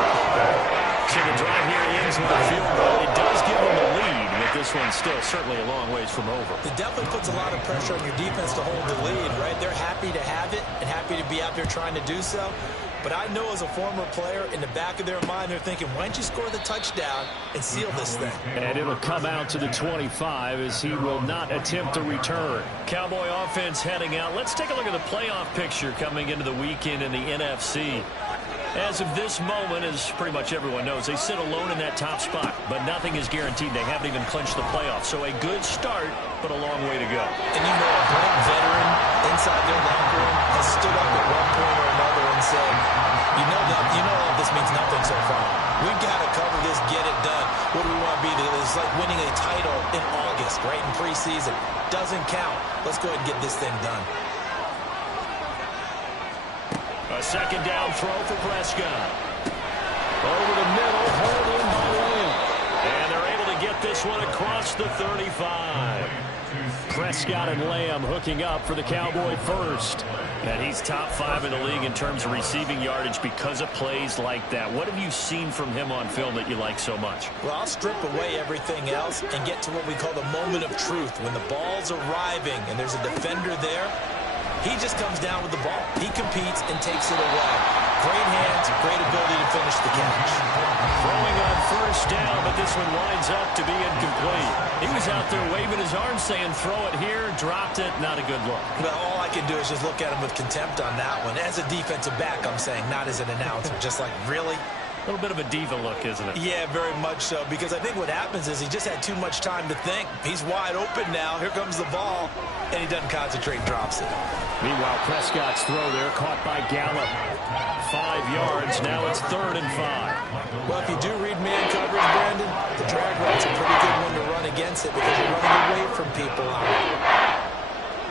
So the drive here ends with a field goal. It does give them a lead, but this one's still certainly a long ways from over. It definitely puts a lot of pressure on your defense to hold the lead, right? They're happy to have it and happy to be out there trying to do so. But I know as a former player, in the back of their mind, they're thinking, why don't you score the touchdown and seal this thing? And it'll come out to the 25 as he will not attempt to return. Cowboy offense heading out. Let's take a look at the playoff picture coming into the weekend in the NFC. As of this moment, as pretty much everyone knows, they sit alone in that top spot, but nothing is guaranteed. They haven't even clinched the playoffs. So a good start, but a long way to go. And you know, a great veteran inside their locker room has stood up at one point or another and said, you know all this means nothing so far. We've got to cover this, get it done. What do we want to be? It's like winning a title in August, right, in preseason. Doesn't count. Let's go ahead and get this thing done. A second down throw for Prescott. Over the middle, hauled in by Lamb. And they're able to get this one across the 35. Prescott and Lamb hooking up for the Cowboy first. And he's top 5 in the league in terms of receiving yardage because of plays like that. What have you seen from him on film that you like so much? Well, I'll strip away everything else and get to what we call the moment of truth. When the ball's arriving and there's a defender there, he just comes down with the ball. He competes and takes it away. Great hands, great ability to finish the catch. Throwing on first down, but this one winds up to be incomplete. He was out there waving his arm saying, throw it here, dropped it, not a good look. Well, all I can do is just look at him with contempt on that one. As a defensive back, I'm saying, not as an announcer. Just like, really? A little bit of a diva look, isn't it? Yeah, very much so, because I think what happens is he just had too much time to think. He's wide open now. Here comes the ball, and he doesn't concentrate, drops it. Meanwhile, Prescott's throw there caught by Gallup. 5 yards. Now it's 3rd and 5. Well, if you do it because you're running away from people on it.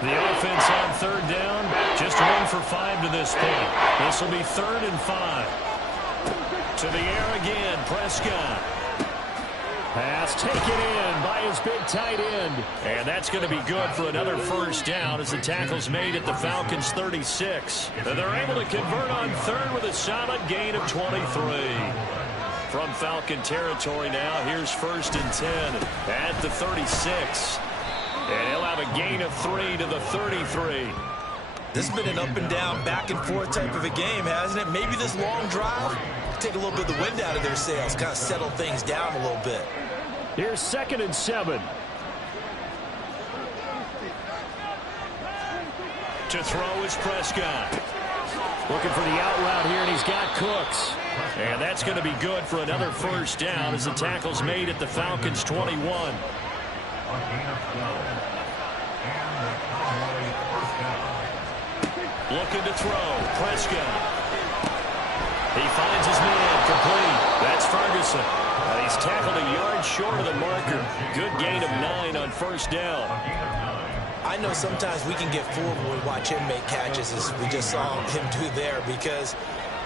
The offense on third down, just 1 for 5 to this point. This will be 3rd and 5. To the air again, Prescott. Pass taken in by his big tight end. And that's going to be good for another first down as the tackle's made at the Falcons' 36. And they're able to convert on third with a solid gain of 23. From Falcon territory now, here's 1st and 10 at the 36. And he'll have a gain of 3 to the 33. This has been an up and down, back and forth type of a game, hasn't it? Maybe this long drive take a little bit of the wind out of their sails, kind of settle things down a little bit. Here's 2nd and 7. To throw is Prescott. Looking for the out route here, and he's got Cooks. And that's going to be good for another first down as the tackle's made at the Falcons' 21. Looking to throw, Prescott. He finds his man, complete. That's Ferguson. And he's tackled a yard short of the marker. Good gain of 9 on first down. I know sometimes we can get fooled when we watch him make catches, as we just saw him do there, because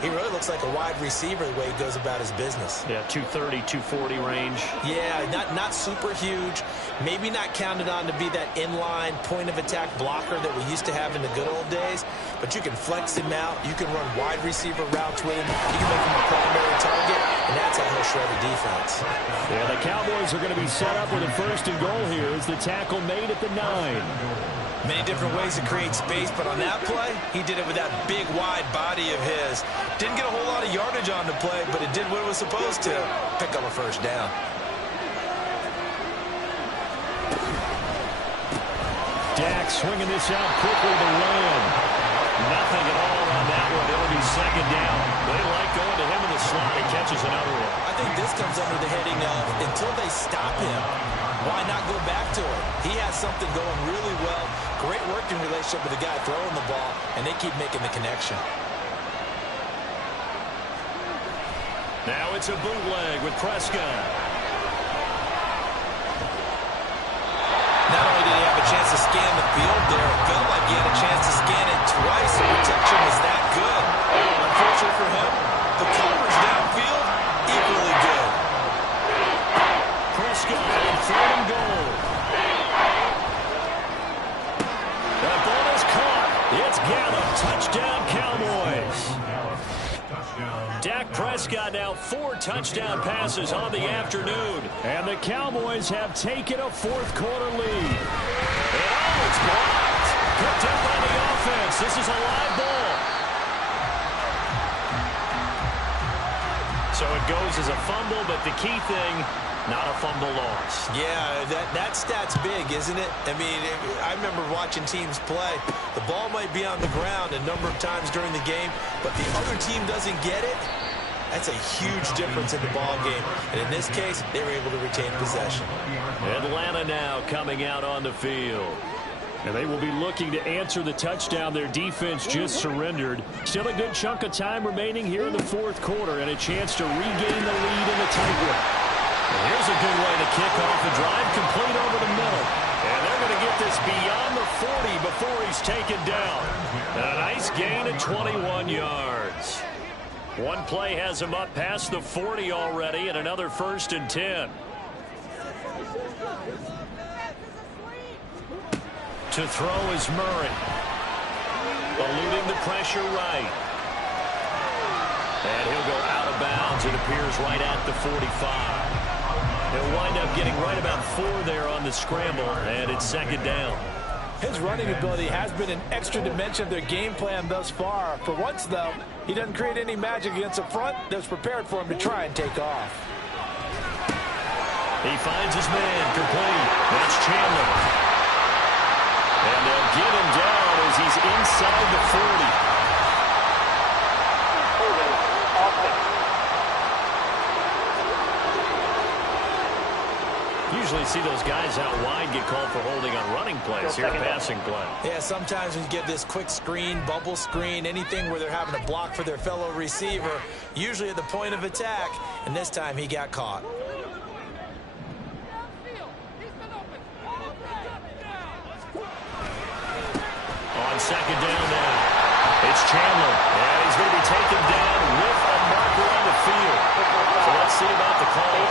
he really looks like a wide receiver the way he goes about his business. Yeah, 230, 240 range. Yeah, not super huge. Maybe not counted on to be that inline point-of-attack blocker that we used to have in the good old days, but you can flex him out. You can run wide receiver routes with him. You can make him a primary target, and that's how he'll shred a defense. Yeah, the Cowboys are going to be set up with a 1st and goal here as the tackle made at the 9. Many different ways to create space, but on that play, he did it with that big, wide body of his. Didn't get a whole lot of yardage on the play, but it did what it was supposed to. Pick up a first down. Dak swinging this out quickly to Lamb. Nothing at all on that one. It'll be 2nd down. They like going to him in the slot. He catches another one. I think this comes under the heading of until they stop him, why not go back to him? He has something going really well. Great working relationship with the guy throwing the ball, and they keep making the connection. Now it's a bootleg with Prescott. Not only did he have a chance to scan the field there, it felt like he had a chance to scan it twice. The protection was that good. Unfortunately for him, the coverage downfield, equally good. Prescott on 3rd and goal. That ball is caught. It's Gallup. Touchdown, Cowboys. Dak Prescott now 4 touchdown passes on the afternoon. And the Cowboys have taken a 4th quarter lead. And it's blocked. Picked up by the offense. This is a live ball. So it goes as a fumble, but the key thing, not a fumble loss. Yeah, that stat's big, isn't it? I mean, I remember watching teams play. The ball might be on the ground a number of times during the game, but the other team doesn't get it. That's a huge difference in the ball game. And in this case, they were able to retain possession. Atlanta now coming out on the field. And they will be looking to answer the touchdown their defense just surrendered. Still a good chunk of time remaining here in the 4th quarter and a chance to regain the lead in the tightrope. Here's a good way to kick off the drive, complete over the middle. And they're going to get this beyond the 40 before he's taken down. And a nice gain of 21 yards. One play has him up past the 40 already, and another 1st and 10. To throw is Murray. Eluding the pressure right. And he'll go out of bounds. It appears right at the 45. He'll wind up getting right about 4 there on the scramble, and it's 2nd down. His running ability has been an extra dimension of their game plan thus far. For once, though, he doesn't create any magic against the front that's prepared for him to try and take off. He finds his man complete. That's Chandler. And they'll get him down as he's inside the 40. Usually see those guys out wide get called for holding on running plays here, passing play. Yeah, sometimes when you get this quick screen, bubble screen, anything where they're having to block for their fellow receiver, usually at the point of attack, and this time he got caught. second down now. It's Chandler, and he's going to be taken down with a marker on the field. So let's see about the call.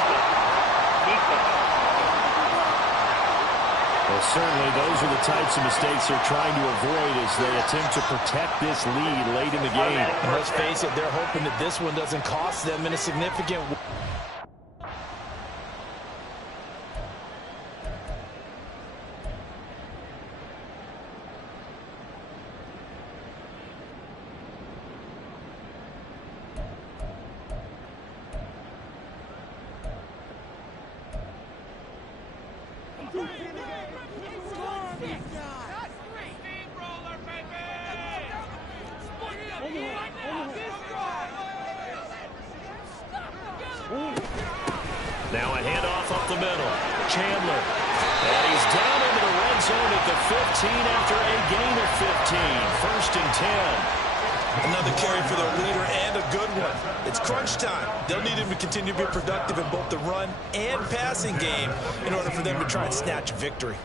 Well, certainly those are the types of mistakes they're trying to avoid as they attempt to protect this lead late in the game. And let's face it, they're hoping that this one doesn't cost them in a significant way. Now a handoff up the middle. Chandler. And he's down into the red zone at the 15 after a gain of 15. First and 10. Another carry for their leader and a good one. It's crunch time. They'll need him to continue to be productive in both the run and passing game in order for them to try and snatch a victory.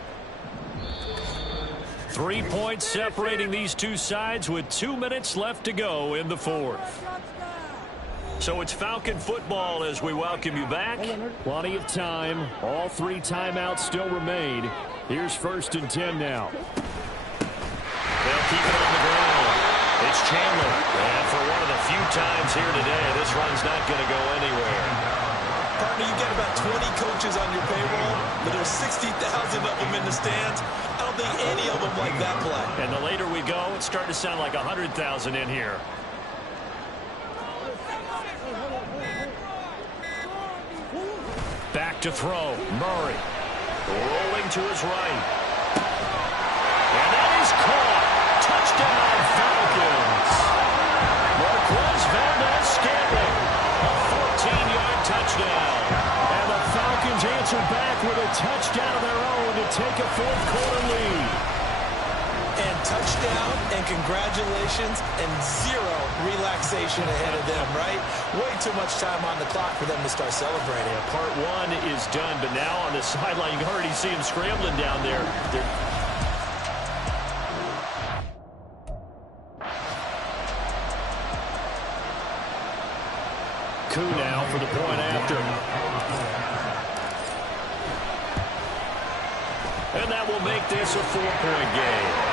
3 points separating these two sides with 2 minutes left to go in the fourth. So it's Falcon football as we welcome you back. Plenty of time. All 3 timeouts still remain. Here's first and 10 now. They'll keep it on the ground. It's Chandler. And for one of the few times here today, this run's not going to go anywhere. Partner, you get about 20 coaches on your payroll, but there's 60,000 of them in the stands. I don't think any of them like that play. And the later we go, it's starting to sound like 100,000 in here. Back to throw. Murray. Rolling to his right. And that is caught. Touchdown, Falcons. Marquez Valdez-Scantling. A 14-yard touchdown. And the Falcons answer back with a touchdown of their own to take a fourth-quarter lead. And touchdown and congratulations and zero relaxation ahead of them, right? Way too much time on the clock for them to start celebrating. Yeah, part one is done, but now on the sideline, you can already see him scrambling down there. Coup now for the point after. And that will make this a 4-point game.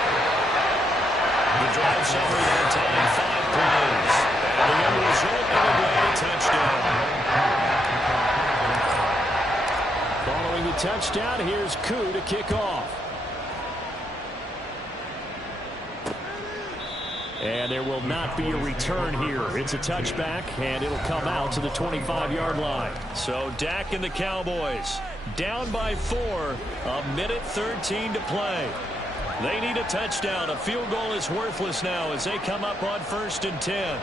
The drive summary that time, 5 plays. And the end result of a grand touchdown. Following the touchdown, here's Coup to kick off. And there will not be a return here. It's a touchback, and it'll come out to the 25-yard line. So Dak and the Cowboys down by 4, a minute 13 to play. They need a touchdown. A field goal is worthless now as they come up on first and 10.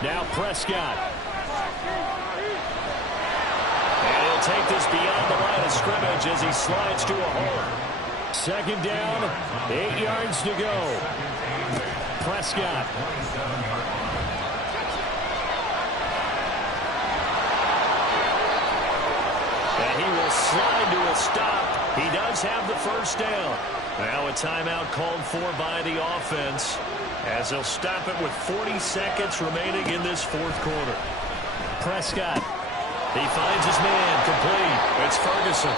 Now Prescott. And he'll take this beyond the line of scrimmage as he slides to a hole. Second down, 8 yards to go. Prescott. And he will slide to a stop. He does have the first down. Now a timeout called for by the offense as they'll stop it with 40 seconds remaining in this fourth quarter. Prescott. He finds his man complete. It's Ferguson.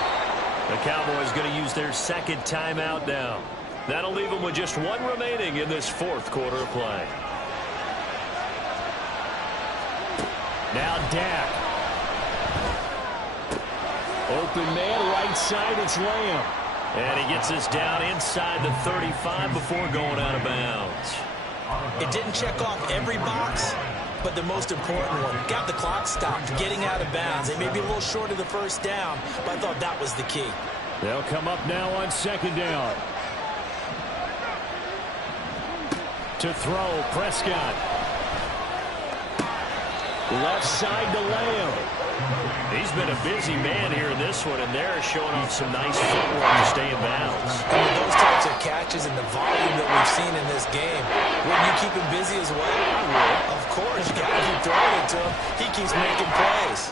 The Cowboys going to use their second timeout now. That'll leave them with just 1 remaining in this fourth quarter of play. Now Dak. Open man, right side, it's Lamb. And he gets this down inside the 35 before going out of bounds. It didn't check off every box, but the most important one. Got the clock stopped, getting out of bounds. They may be a little short of the first down, but I thought that was the key. They'll come up now on second down. To throw, Prescott. Left side to Lamb. He's been a busy man here in this one, and they're showing off some nice footwork to stay in bounds. And with those types of catches and the volume that we've seen in this game, wouldn't you keep him busy as well? I would. Of course, you got to keep throwing it to him. He keeps making plays.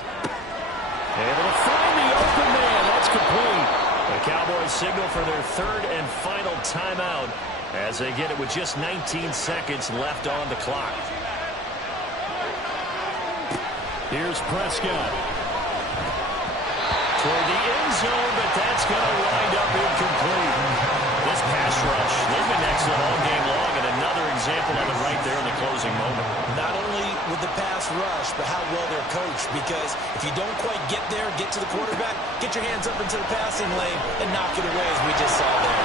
Able to find the open man. That's complete. The Cowboys signal for their third and final timeout as they get it with just 19 seconds left on the clock. Here's Prescott. Toward the end zone, but that's going to wind up incomplete. This pass rush, they've been excellent all game long, and another example of it right there in the closing moment. Not only with the pass rush, but how well they're coached, because if you don't quite get there, get to the quarterback, get your hands up into the passing lane and knock it away as we just saw there.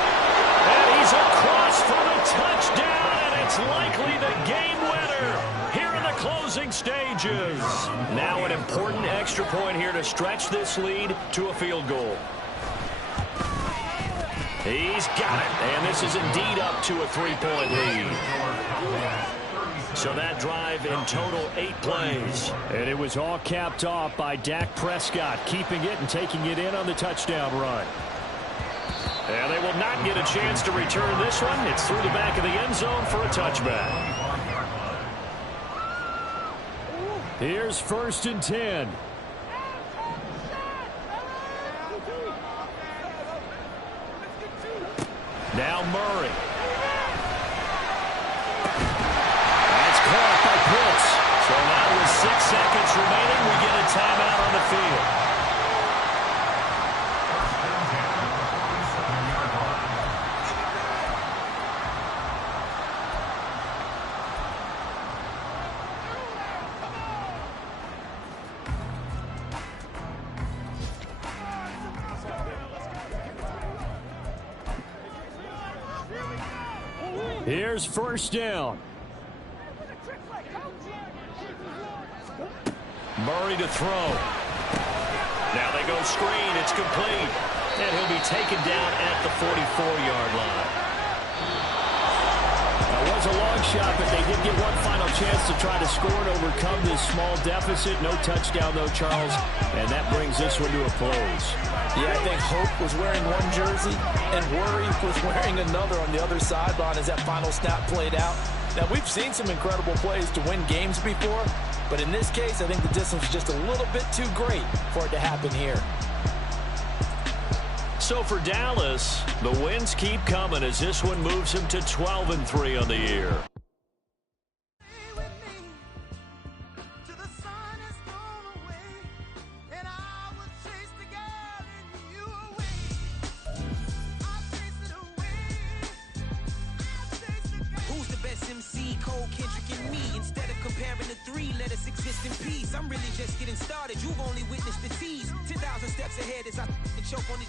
And he's across for the touchdown, and it's likely the game winner here in the closing stages. Now an important extra point here to stretch this lead to a field goal. He's got it, and this is indeed up to a 3-point lead. So that drive in total 8 plays. And it was all capped off by Dak Prescott, keeping it and taking it in on the touchdown run. And they will not get a chance to return this one. It's through the back of the end zone for a touchback. Here's 1st and 10. Now Murray. That's caught by Pitts. So now with 6 seconds remaining, we get a timeout on the field. Here's 1st down. Murray to throw. Now they go screen. It's complete. And he'll be taken down at the 44-yard line. That was a long shot, but they did get one final chance to try to score and overcome this small deficit. No touchdown, though, Charles. And that brings this one to a close. Yeah, I think Hope was wearing one jersey and Worry was wearing another on the other sideline as that final snap played out. Now, we've seen some incredible plays to win games before, but in this case, I think the distance was just a little bit too great for it to happen here. So for Dallas, the wins keep coming as this one moves him to 12-3 on the year. Exist in peace. I'm really just getting started. You've only witnessed the tease. 10,000 steps ahead as I choke on it.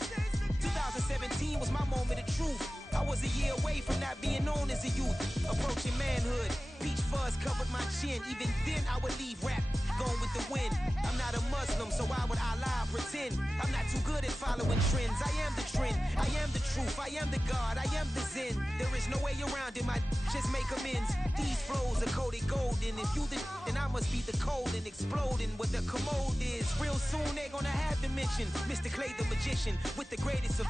2017 was my moment of truth. I was a year away from not being known as a youth. Approaching manhood. Peach fuzz covered my chin. Even then I would leave rap going with the wind. I'm not a Muslim, so why would I lie or pretend? I'm not too good at following trends. I am the trend. I am the truth. I am the God. I am the Zen. There is no way around it. My just make amends. These flows are coated golden. If you then I must be the cold and exploding what the commode is. Real soon they're gonna have to mention Mr. Clay the magician with the greatest of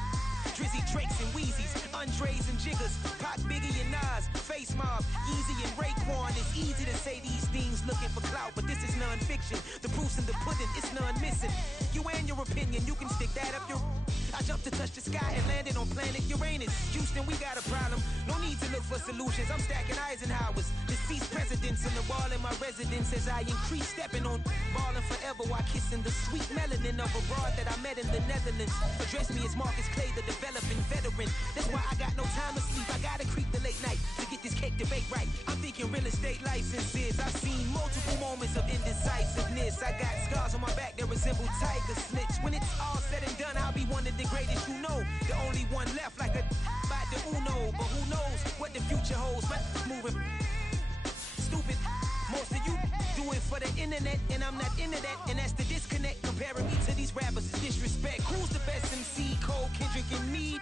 Drizzy, Drakes, and Wheezies, Andres and Jiggers, Pac, Biggie, and Nas, Face Mob, Easy and Raekwon. It's easy to say these things looking for clout, but this is non-fiction. The proof's in the pudding, it's none missing. You and your opinion, you can stick that up your... I jumped to touch the sky and landed on planet Uranus. Houston, we got a problem. No need to look for solutions. I'm stacking Eisenhowers. Deceased presidents in the wall in my residence as I increase stepping on balling forever while kissing the sweet melanin of a broad that I met in the Netherlands. Address me as Marcus Clay, the developing veteran. That's why I got no time to sleep. I gotta creep the late night to get this cake debate right. I'm thinking real estate licenses. I've seen multiple moments of indecisiveness. I got scars on my back that resemble tiger slits. When it's all said and done, I'll be one of the greatest you know. The only one left like a by the Uno. But who knows what the future holds. But moving stupid. Most of you do it for the internet, and I'm not into that. And that's the disconnect. Comparing me to these rappers is disrespect. Who's the best MC? Cole, Kendrick, and me?